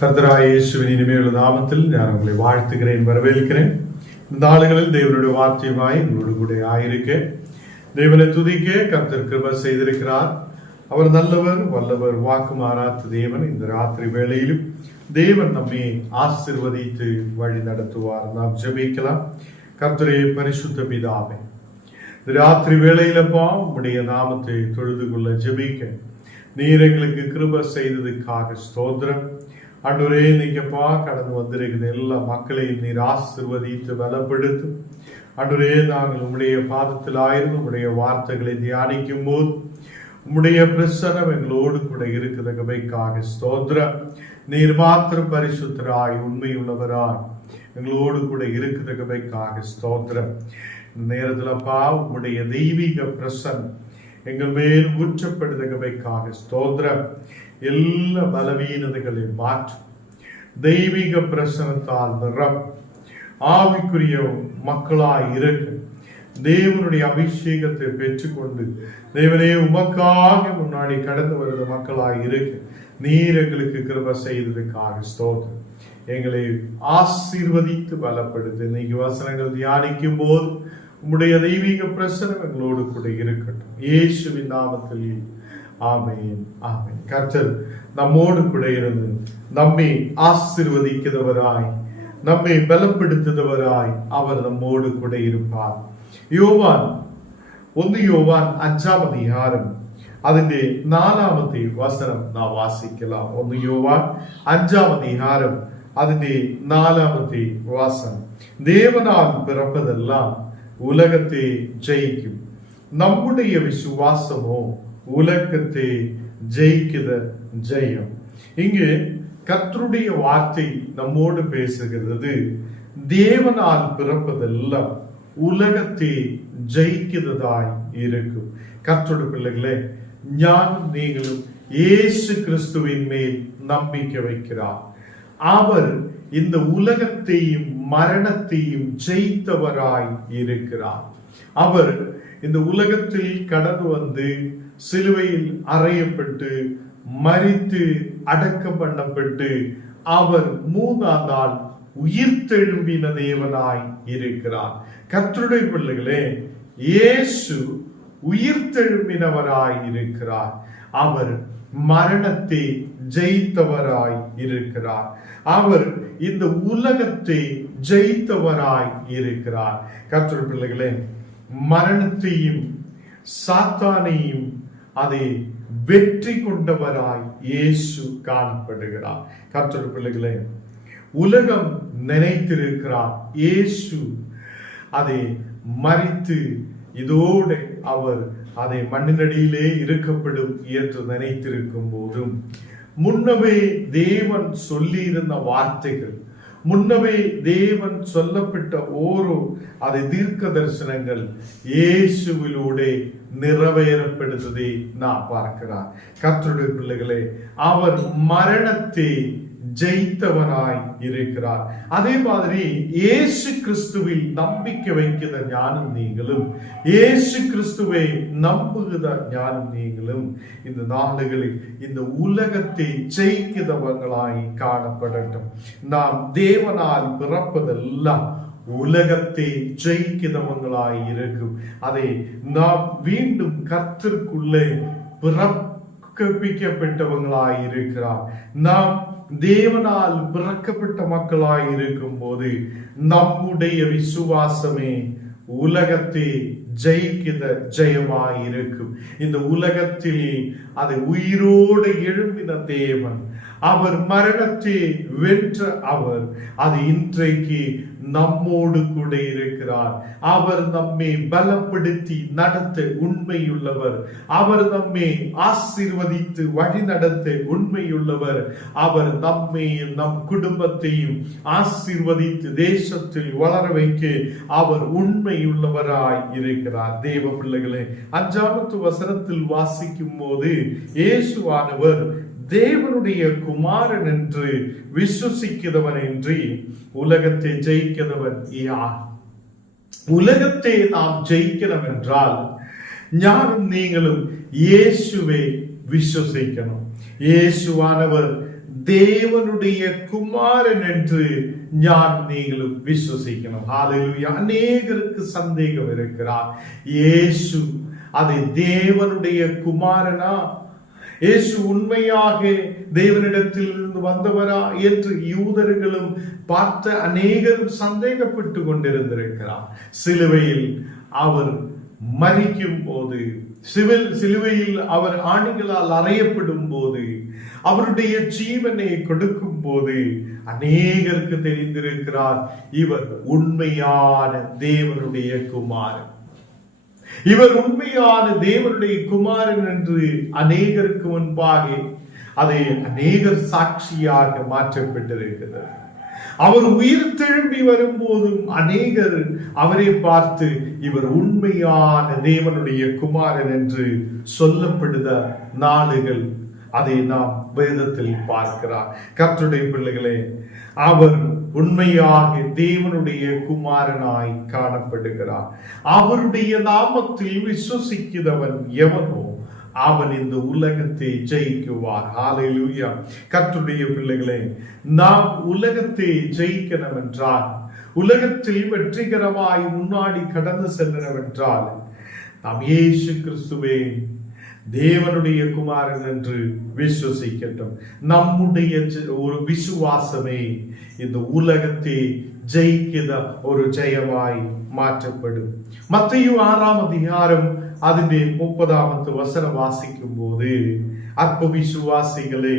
கர்த்தராகிய இயேசுவின் இனிமையுள்ள நாமத்தில் நான் உங்களை வாழ்த்துகிறேன், வரவேற்கிறேன். இந்த நாளுகளில் தேவனுடைய வார்த்தையுமாய் உங்களோடு கூட ஆயிருக்க தேவனை துதிக்க கர்த்தர் கிருபை செய்திருக்கிறார். அவர் நல்லவர், வல்லவர், வாக்கு மாறாத தேவன். இந்த ராத்திரி வேளையிலும் தேவன் நம்மை ஆசீர்வதித்து வழி நடத்துவார். நாம் ஜெபிக்கலாம். கர்த்தரே, பரிசுத்த பிதாவே, இந்த ராத்திரி வேளையிலப்பா உம்முடைய நாமத்தை தொழுது கொள்ள ஜெபிக்க நீர் எங்களுக்கு கிருபை செய்ததுக்காக ஸ்தோத்திரம். ஆண்டவரே, நீங்கப்பா கடந்து வந்திருக்கிற எல்லா மக்களையும் நீர் ஆசீர்வதித்து பலப்படுத்தும். ஆண்டவரே, நாங்கள் உம்முடைய பாதத்தில் ஆயிரம் உம்முடைய வார்த்தைகளை தியானிக்கும் போது உம்முடைய பிரசன்னம் எங்களோடு கூட இருக்கிறதுக்காக ஸ்தோத்திரம். நீர் மாத்திரம் பரிசுத்தராய் உண்மையுள்ளவராய் எங்களோடு கூட இருக்கிறதுக்காக ஸ்தோத்திரம். இந்த நேரத்திலப்பா உம்முடைய தெய்வீக பிரசன்னம் எங்கள் மேல் ஊற்றப்படுவதற்காக ஸ்தோத்திரம். எல்லா பலவீனதைகளை மாற்றும் தெய்வீக பிரசனத்தால் நிறம் ஆவிக்குரிய மக்களாய் இருக்கு தேவனுடைய அபிஷேகத்தை பெற்றுக்கொண்டு தேவனே உமக்காக முன்னாடி கடந்து வருகிற மக்களாய் இருக்கு நீர் எங்களுக்கு கிருபை செய்ததுக்காக ஸ்தோத்திரம். எங்களை ஆசீர்வதித்து பலப்படுத்து. இன்னைக்கு வசனங்கள் தியானிக்கும் போது உம்முடைய தெய்வீக பிரசனம் எங்களோடு கூட இருக்கட்டும். இயேசுவின் நாமத்தில் ஆமென், ஆமென். கர்த்தர் நம்மோடு கூட இருந்து நம்மை ஆசீர்வதிக்கிறவராய் நம்மை பலப்படுத்துகிறவராய் அவர் நம்மோடு கூட இருப்பார். யோவான் 5 அதிகாரம் അതിന്റെ 4 വചനം നാം വാസിக்கலாம். 1 യോവാൻ 5 அதிகாரம் അതിന്റെ 4 വചനം. தேவனால் பிறப்பதெல்லாம் உலகத்தை ஜெயிக்கும், நம்முடைய விசுவாசமோ உலகத்தை ஜெயிக்கிற ஜெயம். இங்கு கர்த்தருடைய வார்த்தை நம்மோடு பேசுகிறது. தேவனால் பிறப்பதெல்லாம் உலகத்தை ஜெயிக்கிறதாய் இருக்கும். கர்த்தருடைய பிள்ளைகளே, ஞானும் நீங்களும் இயேசு கிறிஸ்துவின் மேல் நம்பிக்கை வைக்கிறார். அவர் இந்த உலகத்தையும் மரணத்தையும் ஜெயித்தவராய் இருக்கிறார். அவர் இந்த உலகத்தில் கடந்து வந்து சிலுவையில் அறையப்பட்டு மரித்து அடக்கம் பண்ணப்பட்டு அவர் 3ஆம் நாள் உயிர்த்தெழும்பின தேவனாய் இருக்கிறார். கர்த்தருடைய பிள்ளைகளே, இயேசு உயிர்த்தெழும்பினவராய் இருக்கிறார். அவர் மரணத்தை ஜெயித்தவராய் இருக்கிறார். அவர் இந்த உலகத்தை ஜெயித்தவராய் இருக்கிறார். கர்த்தருடைய பிள்ளைகளே, மரணத்தையும் சாத்தானையும் அதை வெற்றி கொண்டவராய் இயேசு காணப்படுகிறார். கர்த்தருடைய பிள்ளைகளே, உலகம் நினைத்திருக்கிறார் இயேசு அதை மறித்து இதோடு அவர் அதை மண்ணினடியிலே இருக்கப்படும் என்று நினைத்திருக்கும் போதும் முன்னவே தேவன் சொல்லி இருந்த வார்த்தைகள், முன்னவே தேவன் சொல்லப்பட்ட அதை தீர்க்க தரிசனங்கள் இயேசுவிலூടെ நிறைவேறப்படுவதை நாம் பார்க்கிறார். கர்த்தருடைய பிள்ளைகளே, அவர் மரணத்தை ஜெயித்தவனாய் இருக்கிறார். அதே மாதிரி இயேசு கிறிஸ்துவில் நம்பிக்கை வைக்கிற ஞானம் நீங்களும், இயேசு கிறிஸ்துவை நம்புகிற ஞானம் நீங்களும் இந்த நாடுகளில் இந்த உலகத்தை ஜெயிக்கிறவங்களாய் காணப்படட்டும். நாம் தேவனால் பிறப்பதெல்லாம் உலகத்தை ஜெயிக்கிறவங்களாய் இருக்கும். அதை நாம் மீண்டும் கர்த்தருக்குள்ளே பிறப்பிக்கப்பட்டவங்களாய் இருக்கிறார். நாம் தேவனால் பிறக்கப்பட்ட மக்களாய் இருக்கும் போது நம்முடைய விசுவாசமே உலகத்தை ஜெயிக்கிற ஜெயமாய் இருக்கும். இந்த உலகத்தில் அதை உயிரோடு எழும்பின தேவன், அவர் மரணத்தை வென்ற அவர், அது இன்றைக்கு நம்மோடு கூட இருக்கிறார். அவர் நம்மை பலப்படுத்தி நடத்த உண்மையுள்ளவர். அவர் நம்மை ஆசீர்வதித்து வழி நடத்த உண்மையுள்ளவர். அவர் நம்மை நம் குடும்பத்தையும் ஆசீர்வதித்து தேசத்தில் வளர வைக்க அவர் உண்மையுள்ளவராய் இருக்கிறார். தேவ பிள்ளைகளே, 5வது வசனத்தில் வாசிக்கும் போது இயேசுவானவர் தேவனுடைய குமாரன் என்று விசுவசிக்கிறவன் என்று உலகத்தை ஜெயிக்கிறவன் யார்? உலகத்தை நாம் ஜெயிக்கிறோம் என்றால் ஞானும் நீங்களும் இயேசுவை விசுவசிக்கணும். இயேசுவானவர் தேவனுடைய குமாரன் என்று நான் நீங்களும் விசுவசிக்கணும். ஹல்லேலூயா. அநேகருக்கு சந்தேகம் இருக்கிறார், இயேசு அது தேவனுடைய குமாரனா, இயேசு உண்மையாக தேவனிடத்தில் இருந்து வந்தவரா என்று யூதர்களும் பார்த்த அநேகரும் சந்தேகப்பட்டு கொண்டிருந்திருக்கிறார். சிலுவையில் அவர் மரிக்கும் போது, சிலுவையில் அவர் ஆணிகளால் அறையப்படும் போது, அவருடைய ஜீவனை கொடுக்கும் போது அநேகருக்கு தெரிந்திருக்கிறார், இவர் உண்மையான தேவனுடைய குமாரன், இவர் உண்மையான தேவனுடைய குமாரன் என்று அநேகருக்கு முன்பாக அதை அநேகர் சாட்சியாக மாற்றப்பட்டிருக்கிறது. அவர் உயிர் திரும்பி வரும்போதும் அநேகர் அவரை பார்த்து இவர் உண்மையான தேவனுடைய குமாரன் என்று சொல்லப்படுத நாளுகள் அதை நாம் வேதத்தில் பார்க்கிறார். கர்த்தருடைய பிள்ளைகளே, அவர் உண்மையாக தேவனுடைய குமாரனாய் காணப்படுகிறார். அவருடைய நாமத்தில் விசுவசிக்கிறவன் எவனோ அவன் இந்த உலகத்தை ஜெயிக்குவார். ஹல்லேலூயா. கர்த்தருடைய பிள்ளைகளே, நாம் உலகத்தை ஜெயிக்கணும் என்றால், உலகத்தில் வெற்றிகரமாய் முன்னாடி கடந்து செல்லணும் என்றால், நாம் இயேசு கிறிஸ்துவே தேவனுடைய குமாரன் என்று விசுவசிக்கட்டும். நம்முடைய ஒரு விசுவாசமே இந்த உலகத்தை ஜெயிக்கிற ஒரு ஜெயமாய் மாற்றப்படும். மத்தேயு 6ஆம் அதிகாரம் அதிலே 30வது வசனம் வாசிக்கும் போது, அற்ப விசுவாசிகளே,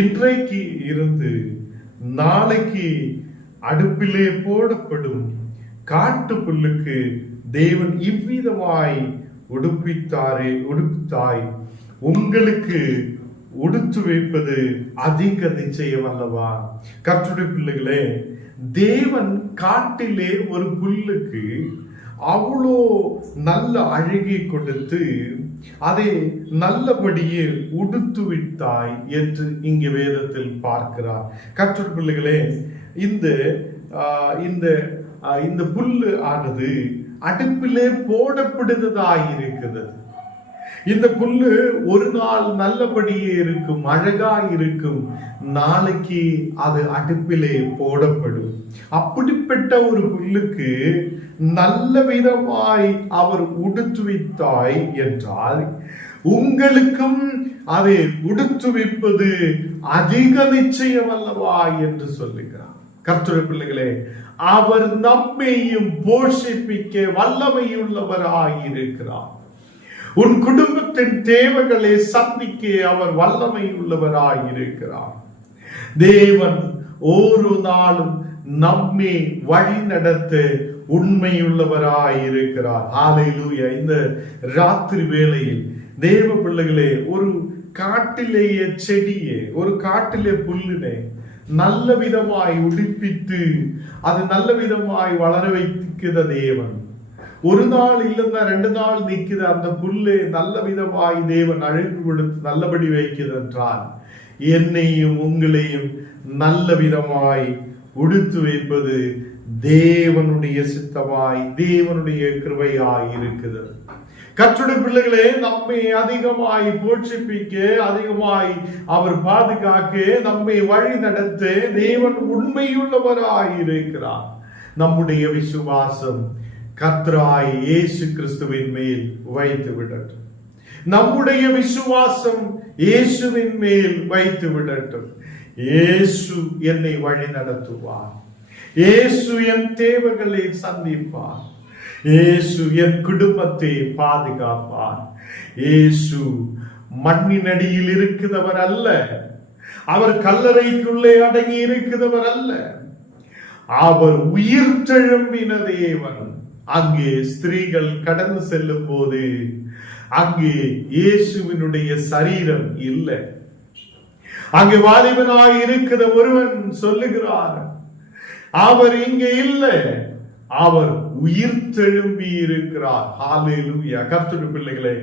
இன்றைக்கு இருந்து நாளைக்கு அடுப்பிலே போடப்படும் காட்டு புல்லுக்கு தேவன் இவ்விதமாய் உடுப்பித்தாய், உங்களுக்கு உடுத்து வைப்பது அதிக நிச்சயம் அல்லவா? கர்த்தருடைய பிள்ளைகளே, தேவன் காட்டிலே ஒரு புல்லுக்கு அவ்வளோ நல்ல அழகை கொடுத்து அதை நல்லபடியே உடுத்து விட்டாய் என்று இங்கே வேதத்தில் பார்க்கிறார். கர்த்தருடைய பிள்ளைகளே, இந்த புல்லு ஆனது அடுப்பிலே போடப்படுவதாயிருக்கிறது. இந்த புல்லு ஒரு நாள் நல்லபடியே இருக்கும், அழகாய் இருக்கும், நாளைக்கு அது அடுப்பிலே போடப்படும். அப்படிப்பட்ட ஒரு புல்லுக்கு நல்ல விதமாய் அவர் உடுத்துவித்தாய் என்றால், உங்களுக்கும் அதை உடுத்துவிப்பது அதிக நிச்சயம் அல்லவா என்று சொல்லுகிறார். கர்த்தருடைய பிள்ளைகளே, அவர் நம்மையும் போஷிப்பிக்க வல்லமையுள்ளவராயிருக்கிறார். உன் குடும்பத்தின் தேவைகளை சந்திக்க அவர் வல்லமையுள்ளவராயிருக்கிறார். தேவன் ஒரு நாளும் நம்மை வழி நடத்த உண்மையுள்ளவராயிருக்கிறார். ஹல்லேலூயா. இந்த ராத்திரி வேளையில் தேவ பிள்ளைகளே, ஒரு காட்டிலேயே செடியே, ஒரு காட்டிலே புல்லினை நல்ல விதமாய் உடுப்பித்து அது நல்ல விதமாய் வளர வைக்கிற தேவன், ஒரு நாள் இல்லைன்னா 2 நாள் நிற்கிற அந்த புல்லை நல்ல விதமாய் தேவன் அழகு கொடுத்து நல்லபடி வைக்கிறது என்றால், என்னையும் உங்களையும் நல்ல விதமாய் உடுத்து வைப்பது தேவனுடைய சித்தமாய், தேவனுடைய கிருபையாய் இருக்குது. கர்த்தருடைய பிள்ளைகளே, நம்மை அதிகமாய் போஷிப்பிக்க, அதிகமாய் அவர் பாதுகாக்க, நம்மை வழி நடத்த தேவன் உண்மையுள்ளவராய் இருக்கிறார். நம்முடைய விசுவாசம் கர்த்தராய் இயேசு கிறிஸ்துவின் மேல் வைத்து விடட்டும். நம்முடைய விசுவாசம் இயேசுவின் மேல் வைத்து விடட்டும். இயேசு என்னை வழி நடத்துவார். இயேசு என் தேவைகளை சந்திப்பார். இயேசு என் குடும்பத்தை பாதுகாப்பார். இயேசு மண்ணின் அடியில் இருக்கிறவர் அல்ல, அவர் கல்லறைக்குள்ளே அடங்கி இருக்கிறவர் அல்ல, அவர் உயிர் தெழும்பின தேவன். அங்கே ஸ்திரீகள் கடந்து செல்லும் போது அங்கே இயேசுவினுடைய சரீரம் இல்லை. அங்கே வாலிபனாய் இருக்கிற ஒருவன் சொல்லுகிறார், அவர் இங்கே இல்லை, அவர் உயிர் தெழும்பி இருக்கிறார். ஹல்லேலூயா. கர்த்தருடைய பிள்ளைகளே,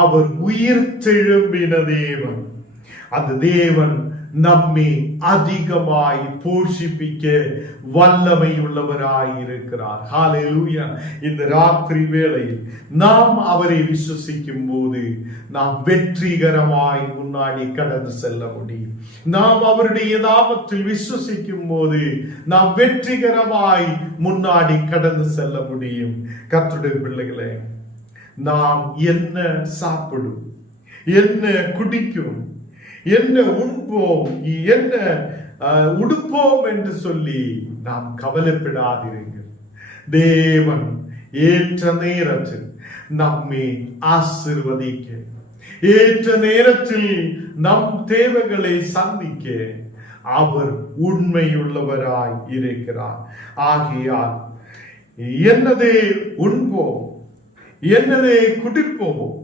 அவர் உயிர் தெழும்பின தேவன். அந்த தேவன் நம்மை அதிகமாய் போஷிப்பிக்க வல்லமையுள்ளவராய் இருக்கிறார். ஹல்லேலூயா. இந்த ராத்திரி வேளையில் நாம் அவரை விசுவசிக்கும் போது நாம் வெற்றிகரமாய் முன்னாடி கடந்து செல்ல முடியும். நாம் அவருடைய நாமத்தில் விசுவசிக்கும் போது நாம் வெற்றிகரமாய் முன்னாடி கடந்து செல்ல முடியும். கர்த்தருடைய பிள்ளைகளே, நாம் என்ன சாப்பிடும், என்ன குடிக்கும், என்ன உண்போம், என்ன உடுப்போம் என்று சொல்லி நாம் கவலைப்படாதிருங்கள். தேவன் ஏற்ற நேரத்தில் நம்மை ஆசீர்வதிக்க, ஏற்ற நேரத்தில் நம் தேவைகளை சந்திக்க அவர் உண்மையுள்ளவராய் இருக்கிறார். ஆகையால் என்னதை உண்போம், என்னதை குடிப்போம்,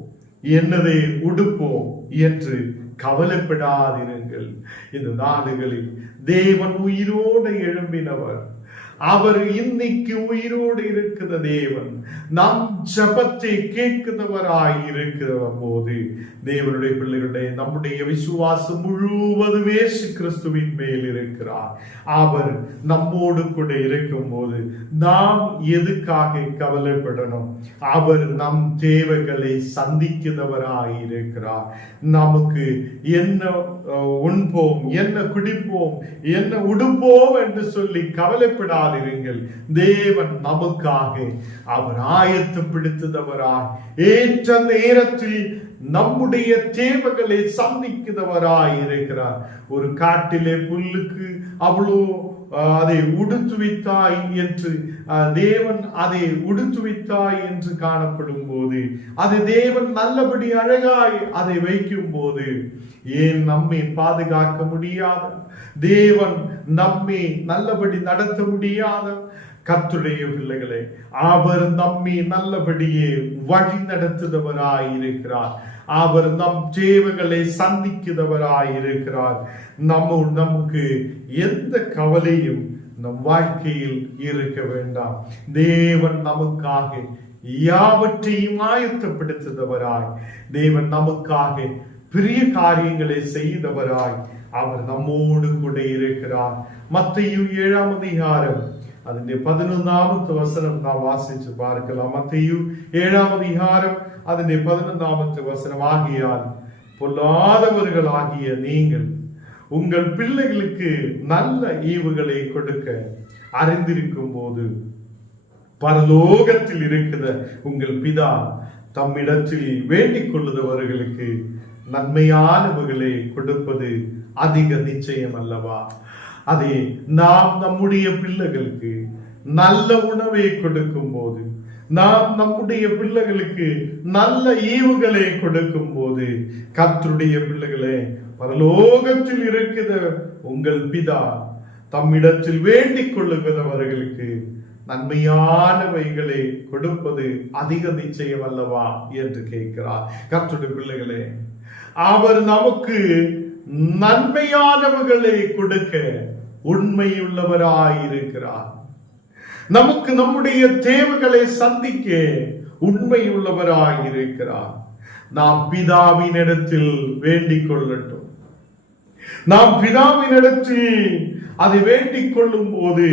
என்னதை உடுப்போம் என்று கவலைப்படாதிருங்கள். இந்த நாடுகளில் தேவன் உயிரோடு எழும்பினவர். அவர் இன்னைக்கு உயிரோடு இருக்கிற தேவன். நம் ஜபத்தை கேட்கிறவராய் இருக்கிற போது தேவனுடைய பிள்ளைகளுடைய நம்முடைய விசுவாசம் முழுவதும் இயேசு கிறிஸ்துவின் மேல் இருக்கிறார். அவர் நம்மோடு கூட இருக்கும் போது நாம் எதுக்காக கவலைப்படணும்? அவர் நம் தேவைகளை சந்திக்கிறவராய் இருக்கிறார். நமக்கு என்ன உண்போம், என்ன குடிப்போம், என்ன உடுப்போம் என்று சொல்லி கவலைப்படாதிருங்கள். தேவன் நமக்காக அவர் ஆயத்தப்படுத்துகிறவராய், ஏற்ற நேரத்தில் நம்முடைய தேவைகளை சந்திக்கிறவராய் இருக்கிறார். ஒரு காட்டிலே புல்லுக்கு அவ்வளோ அதை உடுத்துவித்தாய் என்று தேவன் அதை உடுத்துவித்தாய் என்று காணப்படும் போது, அது தேவன் நல்லபடி அழகாய் அதை வைக்கும் போது ஏன் நம்மை பாதுகாக்க முடியாத, தேவன் நம்மை நல்லபடி நடத்த முடியாத? கர்த்தருடைய பிள்ளைகளே, அவர் நம்மை நல்லபடியே வழி நடத்துகிறவராய் இருக்கிறார். அவர் நம் தேவைகளை சந்திக்கிறவராய் இருக்கிறார். நமக்கு எந்த கவலையும் நம் வாழ்க்கையில் இருக்க வேண்டாம். தேவன் நமக்காக யாவற்றையும் ஆயத்தப்படுத்துகிறவராய், தேவன் நமக்காக பெரிய காரியங்களை செய்தவராய் அவர் நம்மோடு கூட இருக்கிறார். மத்தேயு 7ஆம் அதிகாரம் അതിന്റെ 11ാമത്തെ വചനം നാം വാസിച്ചു പാർக்கலாம். മത്തேயு 7ஆம் அதிகாரம் അതിന്റെ 11ാമത്തെ வசனம், ஆகியால் பொல்லாதவர்களாகிய நீங்கள் உங்கள் பிள்ளைகளுக்கு நல்ல ஈவுகளை கொடுக்க அறிந்திருக்கும் போது பரலோகத்தில் இருக்கிற உங்கள் பிதா தம்மிடத்தில் வேண்டிக் கொள்ளுகிறவர்களுக்கு நன்மையானவர்களை கொடுப்பது அதிக நிச்சயம் அல்லவா? அதே நாம் நம்முடைய பிள்ளைகளுக்கு நல்ல உணவை கொடுக்கும் போது, நாம் நம்முடைய பிள்ளைகளுக்கு நல்ல ஈவுகளை கொடுக்கும் போது, கர்த்தருடைய பிள்ளைகளே, பரலோகத்தில் இருக்கிற உங்கள் பிதா தம்மிடத்தில் வேண்டிக் கொள்ளுகிறவர்களுக்கு நன்மையானவைகளை கொடுப்பது அதிக நிச்சயம் அல்லவா என்று கேட்கிறார். கர்த்தருடைய பிள்ளைகளே, அவர் நமக்கு நன்மையானவர்களை கொடுக்க உண்மையுள்ளவராயிருக்கிறார். நமக்கு நம்முடைய தேவைகளை சந்திக்க உண்மையுள்ளவராயிருக்கிறார். நாம் பிதாவினிடத்தில் வேண்டிக் கொள்ளட்டும். நாம் பிதாவினிடத்தில் அதை வேண்டிக் கொள்ளும் போது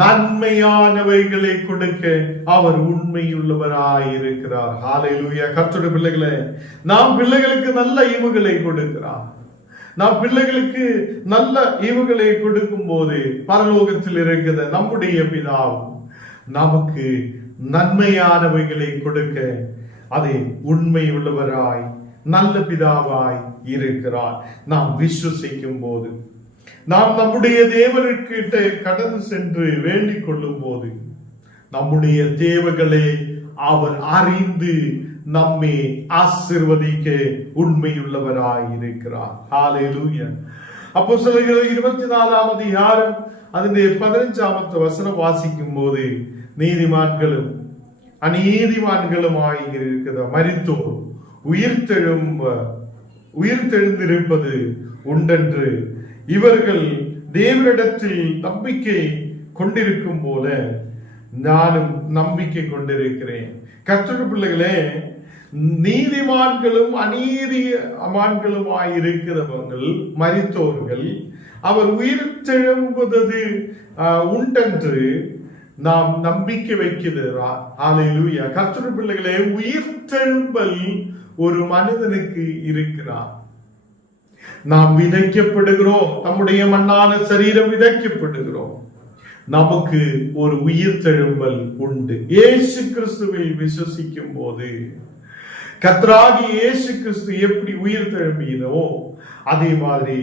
நன்மையானவைகளை கொடுக்க அவர் உண்மையுள்ளவராயிருக்கிறார். ஹல்லேலூயா. கர்த்தருடைய பிள்ளைகளே, நாம் பிள்ளைகளுக்கு நல்ல ஈவுகளை கொடுக்கிறார். நாம் பிள்ளைகளுக்கு நல்ல ஈவுகளை கொடுக்கும் போது பரலோகத்தில் இருக்கிற நம்முடைய பிதாவும் நமக்கு நன்மையானவைகளை கொடுக்க அதை உண்மையுள்ளவராய் நல்ல பிதாவாய் இருக்கிறார். நாம் விசுவசிக்கும் போது, நாம் நம்முடைய தேவனுக்கிட்ட கடந்து சென்று வேண்டிக் கொள்ளும் போது நம்முடைய தேவைகளை அவர் அறிந்து நம்மை ஆசீர்வதிக்க உண்மையுள்ளவராய் இருக்கிறார். ஹல்லேலூயா. அப்போஸ்தலர் 24ஆம் அதிகாரம் അതിന്റെ 15ാമത്തെ வசனம் வாசிக்கும் போது, நீதிமான்களும் அநீதிமான்களுமாய் இருக்கிற மரித்தோர் உயிர்த்தெழுந்திருப்பது உண்டென்று இவர்கள் தேவனிடத்தில் நம்பிக்கை கொண்டிருக்கும் போல நானும் நம்பிக்கை கொண்டிருக்கிறேன். கர்த்தருடைய பிள்ளைகளே, நீதிமான்களும் அநீதிமான்களுமாயிருக்கிறவர்கள் மரித்தோர்கள் அவர் உயிர்த்தெழும்புவது உண்டென்று நாம் நம்பிக்கை வைக்கிறோம். ஹல்லேலூயா. கர்த்தருடைய பிள்ளைகளே, உயிர்த்தெழும்பல் ஒரு மனிதனுக்கு இருக்கிறார். நாம் விதைக்கப்படுகிறோம், நம்முடைய மண்ணான சரீரம் விதைக்கப்படுகிறோம். நமக்கு ஒரு உயிர்த்தெழும்பல் உண்டு. இயேசு கிறிஸ்துவில் விசுவசிக்கும் போது கர்த்தராகிய இயேசு கிறிஸ்து எப்படி உயிர்த்தெழும்பினோ அதே மாதிரி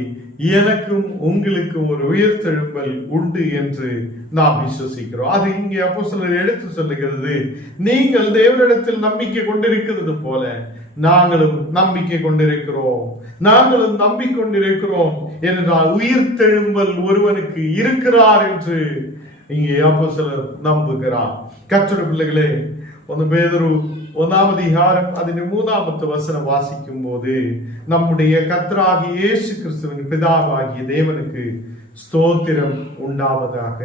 எனக்கும் உங்களுக்கும் ஒரு உயிர்த்தெழும்பல் உண்டு என்று நாம் விசுவசிக்கிறோம். அது இங்கே அப்போஸ்தலர் எடுத்து சொல்லுகிறது. நீங்கள் தேவனிடத்தில் நம்பிக்கை கொண்டிருக்கிறது போல நாங்களும் நம்பிக்கை கொண்டிருக்கிறோம், நாங்களும் நம்பிக்கொண்டிருக்கிறோம் என்றால் உயிர்த்தெழும்பல் ஒருவனுக்கு இருக்கிறார் என்று இங்கே அப்போஸ்தலர் நம்புகிறார். கர்த்தருடைய பிள்ளைகளே, 1 பேதுரு 1 அதின் 3 வசனம் வாசிக்கும் போது நம்முடைய கர்த்தராகிய இயேசு கிறிஸ்துவின் பிதாவாகிய தேவனுக்கு ஸ்தோத்திரம் உண்டாவதாக.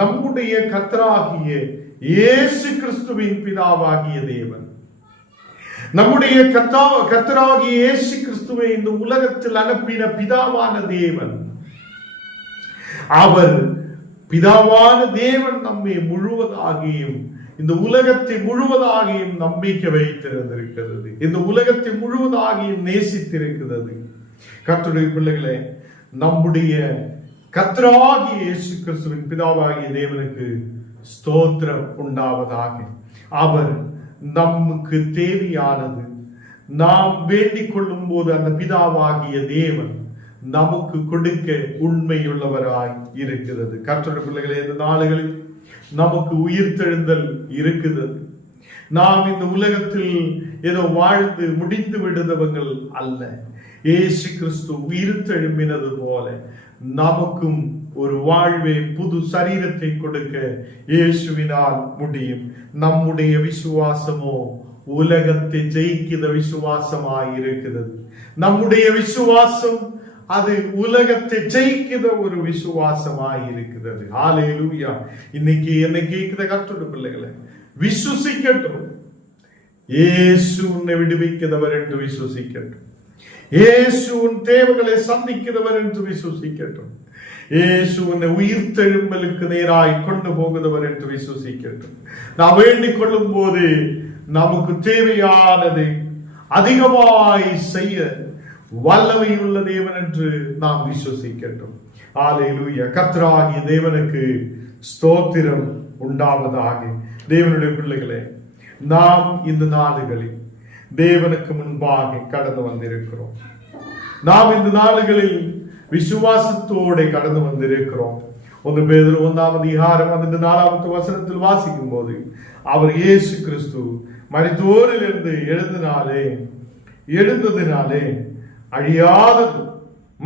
நம்முடைய கர்த்தராகிய இயேசு கிறிஸ்துவின் பிதாவாகிய தேவன், நம்முடைய கர்த்தராகிய இயேசு கிறிஸ்துவை இந்த உலகத்தில் அனுப்பின பிதாவான தேவன், அவர் பிதாவான தேவன் நம்மை முழுவதாகியும் இந்த உலகத்தை முழுவதாகியும் நம்பிக்கை வைத்திருந்திருக்கிறது, இந்த உலகத்தை முழுவதாகியும் நேசித்திருக்கிறது. கர்த்தருடைய பிள்ளைகளே, நம்முடைய கர்த்தராகிய இயேசு கிறிஸ்துவின் பிதாவாகிய தேவனுக்கு ஸ்தோத்திரம் உண்டாவதாக. அவர் நமக்கு தேவையானது நாம் வேண்டிக் கொள்ளும் போது அந்த பிதாவாகிய தேவன் நமக்கு கொடுக்க உண்மையுள்ளவராய் இருக்கிறது. கர்த்தருடைய பிள்ளைகளே, இந்த நாளுகளில் நமக்கு உயிர்த்தெழுந்தல் இருக்கிறது. நாம் இந்த உலகத்தில் ஏதோ வாழ்ந்து முடிந்து விடுதவங்கள் அல்ல. இயேசு கிறிஸ்து உயிர்த்தெழும்பினது போல நமக்கும் ஒரு வாழ்வை, புது சரீரத்தை கொடுக்க இயேசுவினால் முடியும். நம்முடைய விசுவாசமோ உலகத்தை ஜெயிக்கிற விசுவாசமாய் இருக்கிறது. நம்முடைய விசுவாசம் அது உலகத்தை ஜெயிக்கிற ஒரு விசுவாசமாய் இருக்கிறது. ஹல்லேலூயா. இன்னைக்கு என்னை கேட்கிற கர்த்தருடைய பிள்ளைகளை, விசுவசிக்கட்டும். இயேசு உன்னை விடுவிக்கிறவர் என்று விசுவசிக்கட்டும். இயேசு உன் தேவைகளை சந்திக்கிறவர் என்று விசுவசிக்கட்டும். இயேசு உன்னை உயிர்த்தெழும்பலுக்கு நேராய் கொண்டு போகிறவர் என்று விசுவசிக்கட்டும். நாம் வேண்டிக் கொள்ளும் போது நமக்கு தேவையானதை அதிகமாய் செய்ய வல்லமை உள்ள தேவன் என்று நாம் விசுவசிக்கட்டும். ஹல்லேலூயா. கர்த்தராகிய தேவனுக்கு ஸ்தோத்திரம் உண்டாவதாக. தேவனுடைய பிள்ளைகளே, நாம் இந்த நாளுகளில் தேவனுக்கு முன்பாக கடந்து வந்திருக்கிறோம். நாம் இந்த நாளுகளில் விசுவாசத்தோடு கடந்து வந்திருக்கிறோம். 1 பேதுரு 1 அதின் 4 வசனத்தில் வாசிக்கும் போது அவர் இயேசு கிறிஸ்து மரித்தோரிலிருந்து எழுந்ததினாலே அழியாததும்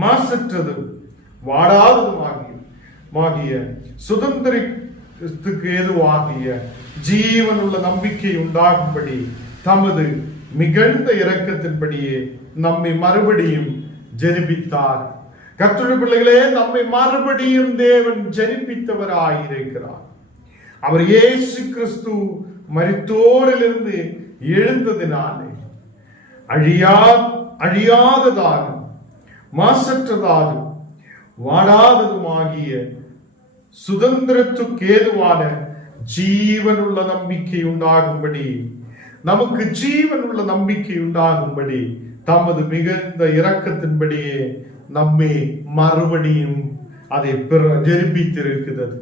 மாசற்றதும் வாடாததுமாகிய சுதந்திரத்துக்கு ஏதுவாகிய ஜீவன் உள்ள நம்பிக்கை உண்டாகும்படி தமது மிகுந்த இரக்கத்தின்படியே நம்மை மறுபடியும் ஜெனிப்பித்தார். கர்த்தருடைய பிள்ளைகளே, நம்மை மறுபடியும் தேவன் ஜெனிப்பித்தவராயிருக்கிறார். அவர் இயேசு கிறிஸ்து மரித்தோரிலிருந்து எழுந்ததினாலே அழியாததாகும் மாசற்றதாகும் வாடாததுமாகிய சுதந்திரத்துக்கு ஏதுவான ஜீவனுள்ள நம்பிக்கை உண்டாகும்படி, நமக்கு ஜீவனுள்ள நம்பிக்கை உண்டாகும்படி தமது மிகுந்த இரக்கத்தின்படியே நம்மை மறுபடியும் அதை ஜெனிப்பித்திருக்கிறது.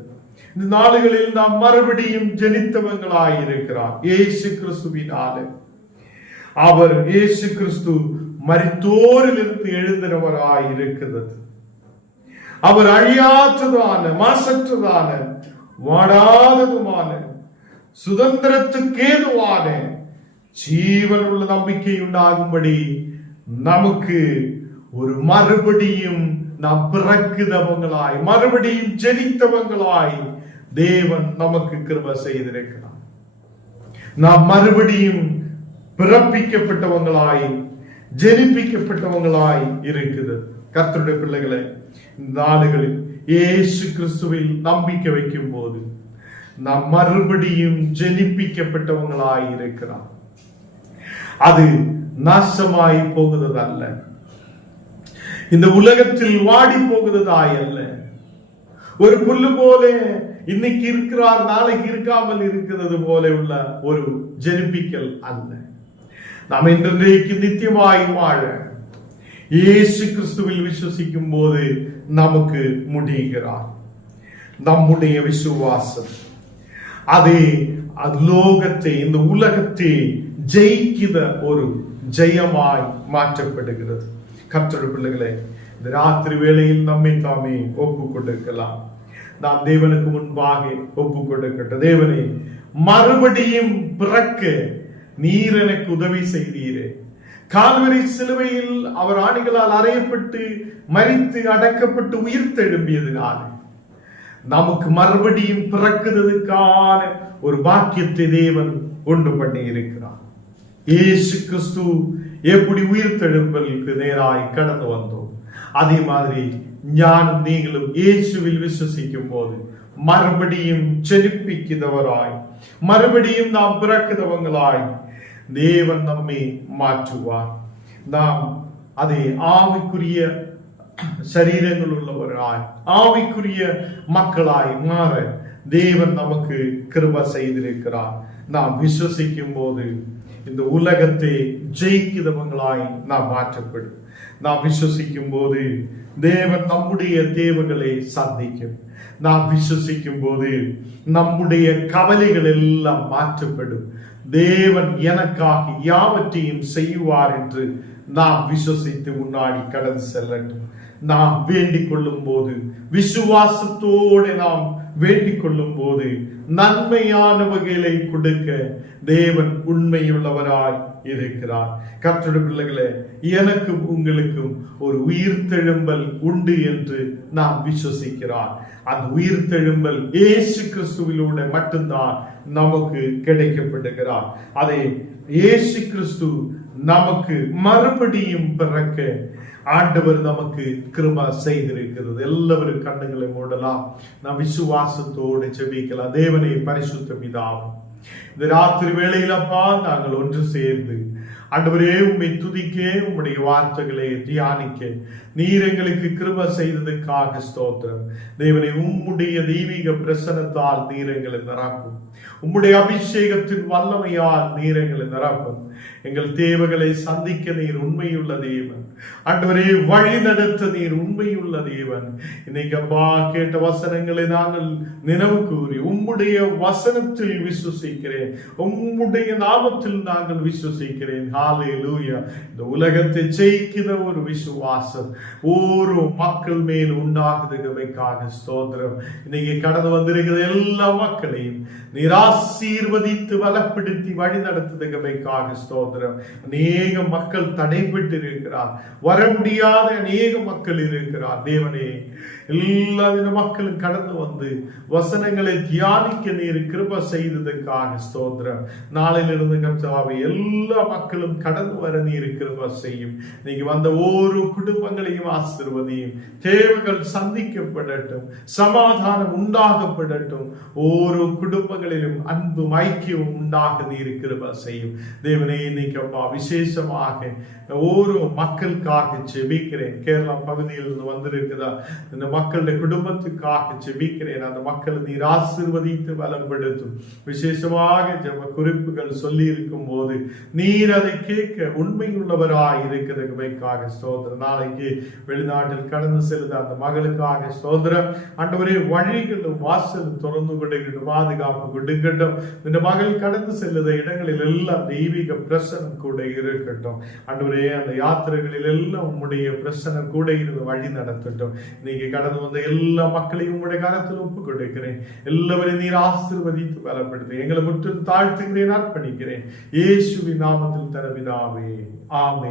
இந்த நாடுகளில் நாம் மறுபடியும் ஜெனித்தவங்களாயிருக்கிறார் இயேசு கிறிஸ்துவினாலே. அவர் இயேசு கிறிஸ்து மரித்தோரிலிருந்து எழுந்தினவராயிருக்கிறது. அவர் அழியாததான மாசற்றதான வாடாததுமான சுதந்திரத்துக்கேதுவான ஜீவன் உள்ள நம்பிக்கை உண்டாகும்படி நமக்கு ஒரு மறுபடியும் நாம் பிறக்குதவங்களாய், மறுபடியும் ஜெனித்தவங்களாய் தேவன் நமக்கு கிருபை செய்திருக்கிறார். நாம் மறுபடியும் பிறப்பிக்கப்பட்டவங்களாய், ஜெனிப்பிக்கப்பட்டவங்களாய் இருக்குது. கர்த்தருடைய பிள்ளைகளை, நாடுகளில் இயேசு கிறிஸ்துவில் நம்பிக்கை வைக்கும் போது நாம் மறுபடியும் ஜெனிப்பிக்கப்பட்டவங்களாய் இருக்கிறார். அது நாசமாய் போகிறது அல்ல, இந்த உலகத்தில் வாடி போகிறதாய் அல்ல. ஒரு புல்லு போல இன்னைக்கு இருக்கிறார் நாளைக்கு இருக்காமல் இருக்கிறது போல உள்ள ஒரு ஜெனிப்பிக்கல் அல்ல. நாம் இன்றைக்கு நித்தியமாய் வாழ இயேசு கிறிஸ்துவில் விசுவசிக்கும் போது நமக்கு முடிகிறார். நம்முடைய விசுவாசம் அதே லோகத்தை, இந்த உலகத்தை ஜெயிக்கிற ஒரு ஜெயமாய் மாற்றப்படுகிறது. கர்த்தருடைய பிள்ளைகளே, இந்த ராத்திரி வேளையில் நம்மை தாமே ஒப்பு கொடுக்கலாம். நாம் தேவனுக்கு முன்பாக ஒப்பு கொடுக்கட்டும். தேவனே, மறுபடியும் பிறக்க நீர் எனக்கு உதவி செய்தீரே. கால்வரி சிலுவையில் அவர் ஆணிகளால் அறையப்பட்டு மரித்து அடக்கப்பட்டு உயிர் தெழும்பியதுனால நமக்கு மறுபடியும் பிறக்குறதுக்கான ஒரு பாக்கியத்தை தேவன் உண்டு பண்ணி இருக்கிறார். இயேசு கிறிஸ்து எப்படி உயிர் தெழும்பலுக்கு நேராய் கடந்து வந்தோம், அதே மாதிரி ஞானம் நீங்களும் இயேசுவில் விசுவசிக்கும் போது மறுபடியும் செழிப்பிக்கிறவராய், மறுபடியும் நாம் பிறக்கிறவங்களாய் தேவன் நம்மை மாற்றுவார். நாம் அதை ஆவிக்குரிய சரீரங்கள் உள்ளவராய், ஆவிக்குரிய மக்களாய் மாற தேவன் நமக்கு கிருபை செய்திருக்கிறார். நாம் விசுவசிக்கும் போது இந்த உலகத்தை ஜெயிக்கிறவங்களாய் நாம் மாற்றப்படும். நாம் விசுவசிக்கும் போது தேவன் நம்முடைய தேவைகளை சந்திக்கும். நாம் விசுவசிக்கும் போது நம்முடைய கவலைகள் எல்லாம் மாற்றப்படும். தேவன் எனக்காக யாவற்றையும் செய்வார் என்று நாம் விசுவசித்து முன்னாடி கடந்து செல்லட்டும். நாம் வேண்டிக் கொள்ளும் போது, விசுவாசத்தோடு நாம் வேண்டிக் கொள்ளும் போது நன்மையான வகைகளை கொடுக்க தேவன் உண்மையுள்ளவராய் இருக்கிறார். கர்த்தருடைய பிள்ளைகளே, எனக்கும் உங்களுக்கும் ஒரு உயிர்த்தெழும்பல் உண்டு என்று நாம் விசுவசிக்கிறார். அந்த உயிர்த்தெழும்பல் இயேசு கிறிஸ்துவிலூടെ மட்டும்தான் நமக்கு கிடைக்கப்படுகிறார். அதை இயேசு கிறிஸ்து நமக்கு மறுபடியும் பிறக்க ஆண்டவர் நமக்கு கிருபை செய்திருக்கிறது. எல்லாரும் கண்ணுகளை மூடலாம். நாம் விசுவாசத்தோடு ஜெபிக்கலாம். தேவனே, பரிசுத்த பிதாவே, இந்த ராத்திரி வேளையிலப்பா நாங்கள் ஒன்று சேர்ந்து ஆண்டவரே உம்மை துதிக்க, உம்முடைய வார்த்தைகளை தியானிக்க நீர் எங்களுக்கு கிருபை செய்ததுக்காக ஸ்தோத்திரம். தேவனே, உம்முடைய தெய்வீக பிரசன்னத்தால் நீர் எங்களை நிரப்பும். உம்முடைய அபிஷேகத்தின் வல்லமையால் நீர் எங்களை நிரப்பும். எங்கள் தேவைகளை சந்திக்க நீர் உண்மையுள்ள தேவன். ஆண்டவரே, வழி நடத்த நீர் உண்மையுள்ள தேவன். இன்னைக்கு அப்பா கேட்ட வசனங்களை நாங்கள் நினைவு கூறி உம்முடைய வசனத்தில் விசுவசிக்கிறேன், உம்முடைய நாமத்தில் நாங்கள் விசுவசிக்கிறேன். ஹல்லேலூயா. இந்த உலகத்தை ஜெயிக்கிற ஒரு விசுவாசம் ஒரு மக்கள் மேல் உண்டாகுதுக்காக ஸ்தோத்திரம். இன்னைக்கு கடந்து வந்திருக்கிற எல்லா மக்களையும் நீர் ஆசீர்வதித்து வளப்படுத்தி வழி நடத்துவதற்காக ஸ்தோத்திரம். அநேக மக்கள் தடைபட்டு இருக்கிறார், வர முடியாத அநேக மக்கள் இருக்கிறார். தேவனே, எல்லா மக்களும் கடந்து வந்து வசனங்களை தியானிக்க நீர் கிருபை செய்ததற்காக ஸ்தோத்திரம். நாளிலிருந்து கர்த்தாவே எல்லா மக்களும் கடந்து வர நீர் கிருபை செய்யும். நீங்க வந்த ஒவ்வொரு குடும்பங்களையும் ஆசீர்வதியும். தேவைகள் சந்திக்கப்படட்டும், சமாதானம் உண்டாகப்படட்டும். ஒவ்வொரு குடும்பங்களிலும் அன்பும் ஐக்கியமும் உண்டாக நீர் கிருபை செய்யும். தேவனே, இன்னைக்கு அப்பா விசேஷமாக ஒவ்வொரு மக்களுக்காக ஜெபிக்கிறேன். கேரளா பகுதியில் இருந்து வந்திருக்கிறதா இந்த மக்களுடைய குடும்பத்துக்காக ஜெபிக்கிறேன். அந்த மக்களை நீர் ஆசீர்வதித்து பலப்படுத்தும். விசேஷமாக ஜெப குறிப்புகள் சொல்லி இருக்கும் போது நீர் அதை கேட்க உண்மையுள்ளவராய் இருக்கிறதுக்காக ஸ்தோத்திரம். நாளைக்கு வெளிநாட்டில் கடந்து செல்லுத அந்த மகளுக்காக ஸ்தோத்திரம். ஆண்டவரே, வழிகளும் வாசலும் திறந்து கொடுக்கட்டும், பாதுகாப்பு கொடுக்கட்டும். இந்த மகள் கடந்து செல்லுத இடங்களில் எல்லாம் தெய்வீக பிரசனம் கூட இருக்கட்டும். ஆண்டவரே, அந்த யாத்திரைகளில் எல்லாம் உம்முடைய பிரசனம் கூட இருந்து வழி நடத்தட்டும். இன்னைக்கு கடந்து வந்த எல்லா மக்களையும் உம்முடைய கரத்தில் ஒப்பு கொடுக்கிறேன். எல்லாவரையும் நீர் ஆசீர்வதித்து பலப்படுத்து. எங்களை முற்றிலும் தாழ்த்துகிறேன், அர்ப்பணிக்கிறேன். இயேசுவின் நாமத்தில் தரவினாவே, ஆமென்.